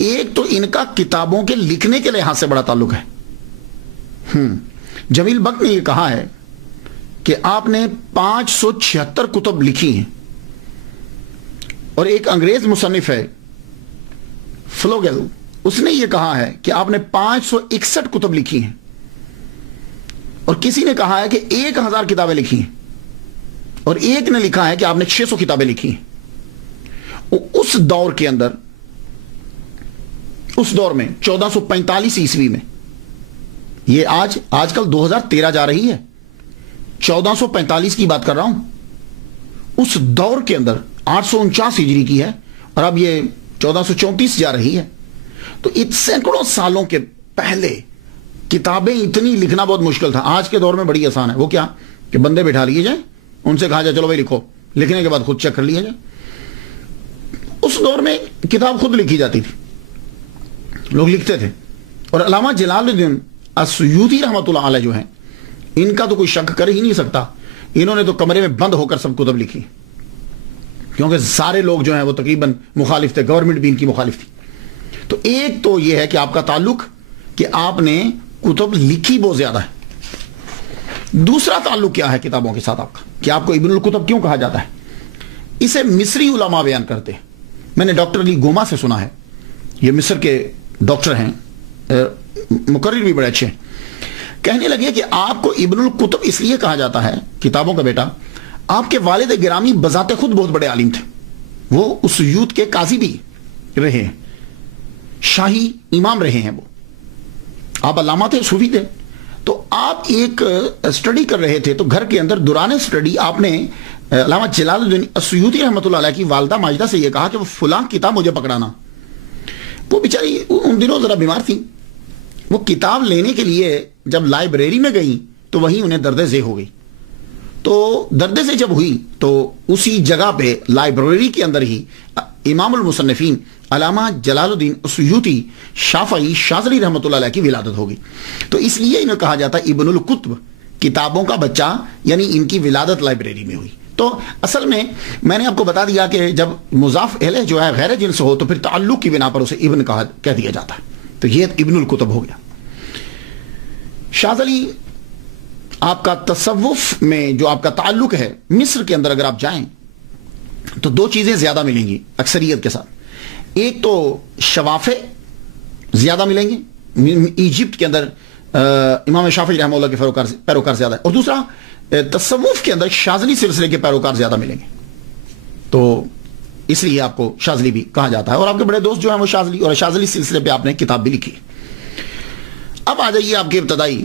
ایک تو ان کا کتابوں کے لکھنے کے لحاظ سے بڑا تعلق ہے. جمیل بخت نے یہ کہا ہے کہ آپ نے 576 کتب لکھی ہیں، اور ایک انگریز مصنف ہے فلوگل، اس نے یہ کہا ہے کہ آپ نے 561 کتب لکھی ہیں، اور کسی نے کہا ہے کہ 1000 کتابیں لکھی ہیں، اور ایک نے لکھا ہے کہ آپ نے 600 کتابیں لکھی ہیں. اس دور کے اندر، اس دور میں 1445 عیسوی میں، یہ آج کل 2013 جا رہی ہے، 1445 کی بات کر رہا ہوں، اس دور کے اندر 849 ہجری کی ہے، اور اب یہ 1434 جا رہی ہے. تو سینکڑوں سالوں کے پہلے کتابیں اتنی لکھنا بہت مشکل تھا. آج کے دور میں بڑی آسان ہے. وہ کیا کہ بندے بٹھا لیے جائیں، ان سے کہا جائے چلو بھائی لکھو، لکھنے کے بعد خود چیک کر لیا جائے. اس دور میں کتاب خود لکھی جاتی تھی، لوگ لکھتے تھے. اور علامہ جلال الدین السیوطی رحمۃ اللہ علیہ جو ہیں، ان کا تو کوئی شک کر ہی نہیں سکتا، انہوں نے تو کمرے میں بند ہو کر سب کتب لکھی، کیونکہ سارے لوگ جو ہیں وہ تقریباً مخالف تھے، گورنمنٹ بھی ان کی مخالف تھی. تو ایک تو یہ ہے کہ آپ کا تعلق کہ آپ نے کتب لکھی بہت زیادہ ہے. دوسرا تعلق کیا ہے کتابوں کے ساتھ آپ کا، کہ آپ کو ابن الکتب کیوں کہا جاتا ہے؟ اسے مصری علماء بیان کرتے ہیں. میں نے ڈاکٹر علی گوما سے سنا ہے، یہ مصر کے ڈاکٹر ہیں، مقرر بھی بڑے اچھے ہیں. کہنے لگے کہ آپ کو ابن الکتب اس لیے کہا جاتا ہے، کتابوں کا بیٹا، آپ کے والد گرامی بذات خود بہت بڑے عالم تھے. وہ اس یوت کے قاضی بھی رہے ہیں، شاہی امام رہے ہیں. وہ آپ علامہ تھے، صوفی تھے. تو آپ ایک اسٹڈی کر رہے تھے، تو گھر کے اندر دوران اسٹڈی آپ نے علامہ جلال الدین السیوطی رحمۃ اللہ علیہ کی والدہ ماجدہ سے یہ کہا کہ وہ فلاں کتاب مجھے پکڑانا. وہ بیچاری ان دنوں ذرا بیمار تھی. وہ کتاب لینے کے لیے جب لائبریری میں گئی تو وہیں انہیں درد ذیل ہو گئی. تو درد ذیل جب ہوئی تو اسی جگہ پہ لائبریری کے اندر ہی امام المصنفین علامہ جلال الدین السیوطی شافعی شاذلی رحمۃ اللہ علیہ کی ولادت ہوگی. تو اس لیے انہیں کہا جاتا ہے ابن الکتب، کتابوں کا بچہ، یعنی ان کی ولادت لائبریری میں ہوئی. تو اصل میں نے آپ کو بتا دیا کہ جب مضاف الیہ جو ہے غیر جنس ہو تو پھر تعلق کی بنا پر اسے ابن کہہ دیا جاتا ہے. تو یہ ابن الکتب ہو گیا. شاذلی آپ کا تصوف میں جو آپ کا تعلق ہے، مصر کے اندر اگر آپ جائیں تو دو چیزیں زیادہ ملیں گی اکثریت کے ساتھ. ایک تو شوافع زیادہ ملیں گے، ایجپٹ کے اندر امام شافعی رحمہ اللہ کے پیروکار زیادہ ہے. اور دوسرا تصوف کے اندر شاذلی سلسلے کے پیروکار زیادہ ملیں گے. تو اس لیے آپ کو شاذلی بھی کہا جاتا ہے. اور آپ کے بڑے دوست جو ہیں وہ شاذلی، اور شاذلی سلسلے پہ آپ نے کتاب بھی لکھی. اب آ جائیے آپ کے ابتدائی